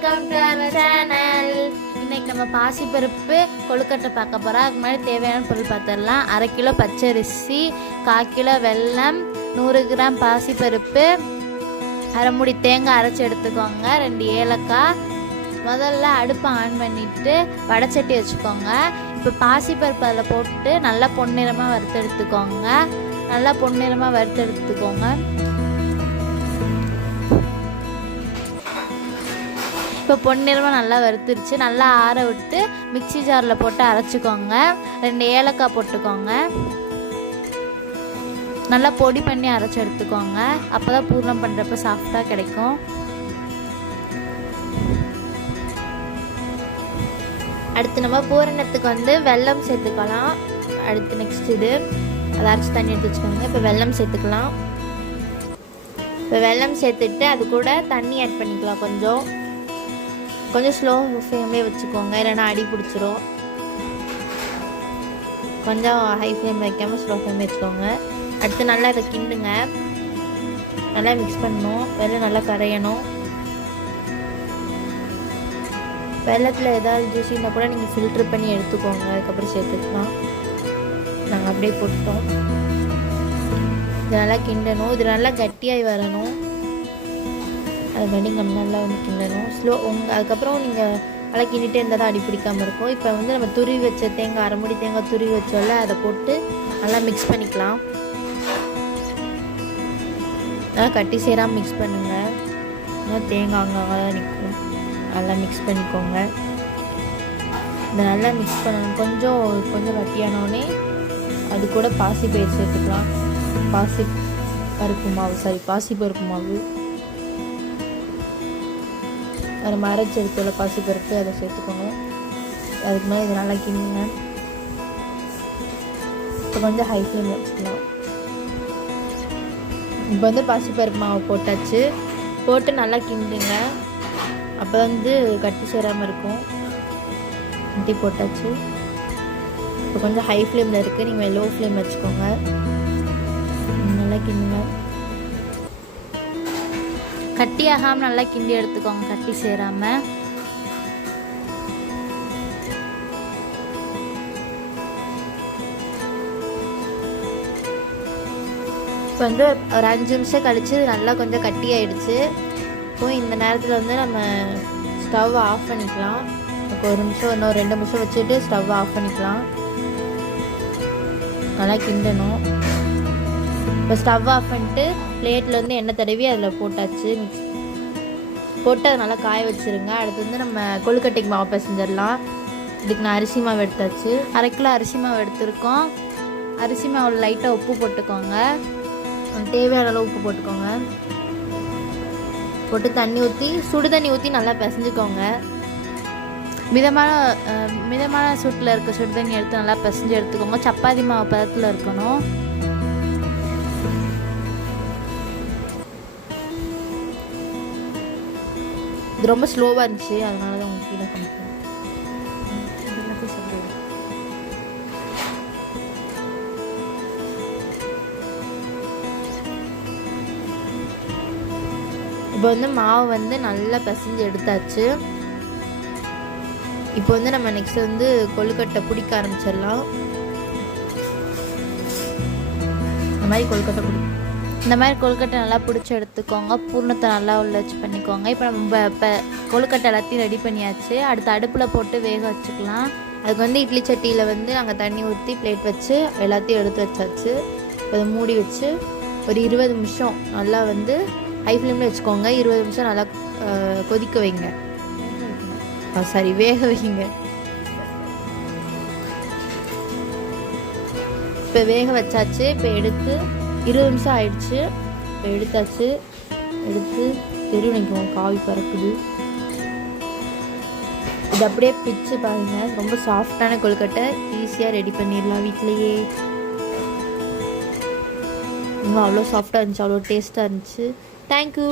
Welcome to our channel. இன்னைக்கு நம்ம பாசிப்பருப்பு கொழுக்கட்டை பார்க்க போகிறோம். அதுக்கு முன்னாடி தேவையான பொருள் பார்த்துடலாம். 1/2 கிலோ பச்சரிசி, 1/4 கிலோ வெல்லம், 100 கிராம் பாசிப்பருப்பு, 1/2 மூடி தேங்காய் அரைச்சி எடுத்துக்கோங்க, 2 ஏலக்காய். முதல்ல அடுப்பை ஆன் பண்ணிவிட்டு வடைச்சட்டி வச்சுக்கோங்க. இப்போ பாசிப்பருப்பு அதில் போட்டு நல்லா பொன்னிறமாக வறுத்தெடுத்துக்கோங்க. நல்லா பொன்னிறமாக வறுத்தெடுத்துக்கோங்க. இப்போ பொன்னிறமாக நல்லா வறுத்துருச்சு. நல்லா ஆற விட்டு மிக்சி ஜாரில் போட்டு அரைச்சிக்கோங்க. 2 ஏலக்காய் போட்டுக்கோங்க. நல்லா பொடி பண்ணி அரைச்சி எடுத்துக்கோங்க. அப்போ தான் பூர்ணம் பண்ணுறப்ப சாஃப்டாக கிடைக்கும். அடுத்து நம்ம பூரணத்துக்கு வெல்லம் சேர்த்துக்கலாம். அடுத்து நெக்ஸ்ட் இது அதை அரைச்சி தண்ணி எடுத்து வச்சுக்கோங்க. இப்போ வெல்லம் சேர்த்துக்கலாம். இப்போ வெல்லம் சேர்த்துட்டு அது கூட தண்ணி ஆட் பண்ணிக்கலாம். கொஞ்சம் ஸ்லோ ஃப்ளேம்லேயே வச்சுக்கோங்க, இல்லைன்னா அடி பிடிச்சிரும். கொஞ்சம் ஹை ஃப்ளேம் வைக்காமல் ஸ்லோ ஃப்ளேம் வச்சுக்கோங்க. அடுத்து நல்லா இதை கிண்டுங்க. நல்லா மிக்ஸ் பண்ணணும். வெல்லம் நல்லா கரையணும். வெள்ளத்தில் ஏதாவது ஜூஸ் இருந்தால் கூட நீங்கள் ஃபில்ட்ரு பண்ணி எடுத்துக்கோங்க. அதுக்கப்புறம் சேர்த்துக்கலாம். நாங்கள் அப்படியே போட்டோம். இது நல்லா கிண்டணும். இது நல்லா கட்டியாகி வரணும். அது மாதிரி நல்லா கிண்டணும் அதுக்கப்புறம் நீங்கள் நல்லா கிண்டிகிட்டே இருந்தால் தான் அடி பிடிக்காமல் இருக்கும். இப்போ நம்ம துருவி வச்ச தேங்காய், 1/2 மூடி தேங்காய் துருவி வச்சோல்ல, அதை போட்டு நல்லா மிக்ஸ் பண்ணிக்கலாம். நல்லா கட்டி சேராமல் மிக்ஸ் பண்ணுங்கள். தேங்காய் அங்கே தான் நிற்கும். நல்லா மிக்ஸ் பண்ணிக்கோங்க. இதை நல்லா மிக்ஸ் பண்ணணும். கொஞ்சம் கட்டியானோடனே அது கூட பாசிப்பயிறு சேர்த்துக்கலாம். பாசிப்பருப்பு மாவு அதை மறைச்சி எடுத்துள்ள பாசிப்பருப்பு அதை சேர்த்துக்கணும். அதுக்கு மேலே இது நல்லா கிண்டுங்க. இப்போ கொஞ்சம் ஹை ஃப்ளேம் வச்சுக்கலாம். இப்போ பாசிப்பருப்பு மாவு போட்டாச்சு. போட்டு நல்லா கிண்டுங்க. அப்போ கட்டி சேராமல் இருக்கும். கிண்டி போட்டாச்சு. இப்போ கொஞ்சம் ஹை ஃப்ளேமில் இருக்குது. நீங்கள் லோ ஃப்ளேம் வச்சுக்கோங்க. நல்லா கிண்டுங்க. கட்டியாகாமல் நல்லா கிண்டி எடுத்துக்கோங்க, கட்டி சேராமல். இப்போ ஒரு 5 நிமிஷம் கழித்து நல்லா கொஞ்சம் கட்டி ஆகிடுச்சு. இப்போ இந்த நேரத்தில் நம்ம ஸ்டவ் ஆஃப் பண்ணிக்கலாம். ஒரு நிமிஷம் இன்னும் 2 நிமிஷம் வச்சுட்டு ஸ்டவ் ஆஃப் பண்ணிக்கலாம். நல்லா கிண்டணும். இப்போ ஸ்டவ் ஆஃப் பண்ணிட்டு பிளேட்டில் எண்ணெய் தடவி அதில் போட்டாச்சு. போட்டு அதை நல்லா காய வச்சுருங்க. அடுத்து நம்ம கொழுக்கட்டைக்கு மாவு பிசைஞ்சிடலாம். இதுக்கு நான் அரிசி மாவு எடுத்தாச்சு. 1/2 கிலோ அரிசி மாவு எடுத்துருக்கோம். அரிசி மாவில் லைட்டாக உப்பு போட்டுக்கோங்க. தேவையான அளவு உப்பு போட்டுக்கோங்க. போட்டு தண்ணி ஊற்றி சுடு தண்ணி ஊற்றி நல்லா பிசைஞ்சுக்கோங்க. மிதமான சூட்டில் இருக்க சுடு தண்ணி எடுத்து நல்லா பிசைஞ்சு எடுத்துக்கோங்க. சப்பாத்தி மாவு பதத்தில் இருக்கணும். இது ரொம்ப ஸ்லோவாக இருந்துச்சு, அதனால தான் உங்களுக்கு கீழே பண்ணிக்கிறேன். இப்போ மாவு நல்லா பிசைஞ்சு எடுத்தாச்சு. இப்போ நம்ம நெக்ஸ்ட் கொழுக்கட்டை பிடிக்க ஆரம்பிச்சிடலாம். இந்த மாதிரி கொழுக்கட்டை நல்லா பிடிச்சி எடுத்துக்கோங்க. பூர்ணத்தை நல்லா உள்ள வச்சு பண்ணிக்கோங்க. இப்போ நம்ம கொழுக்கட்டை எல்லாத்தையும் ரெடி பண்ணியாச்சு. அடுத்து அடுப்பில் போட்டு வேக வச்சுக்கலாம். அதுக்கு இட்லி சட்டியில் நாங்கள் தண்ணி ஊற்றி பிளேட் வச்சு எல்லாத்தையும் எடுத்து வச்சாச்சு. அதை மூடி வச்சு ஒரு 20 நிமிஷம் நல்லா ஹை ஃப்ளேமில் வச்சுக்கோங்க. 20 நிமிஷம் நல்லா கொதிக்க வைங்க. வேக வைங்க. இப்போ வேக வச்சாச்சு. இப்போ எடுத்து 20 நிமிஷம் ஆயிடுச்சு. இப்போ எடுத்தாச்சு. எடுத்து நினைக்குவோம் காவி பறக்குது. இது அப்படியே பிச்சு பாருங்க. ரொம்ப சாஃப்டான கொழுக்கட்டை ஈஸியாக ரெடி பண்ணிடலாம் வீட்டிலையே. இன்னும் அவ்வளோ சாஃப்டாக இருந்துச்சு, அவ்வளோ டேஸ்ட்டாக இருந்துச்சு. தேங்க்யூ.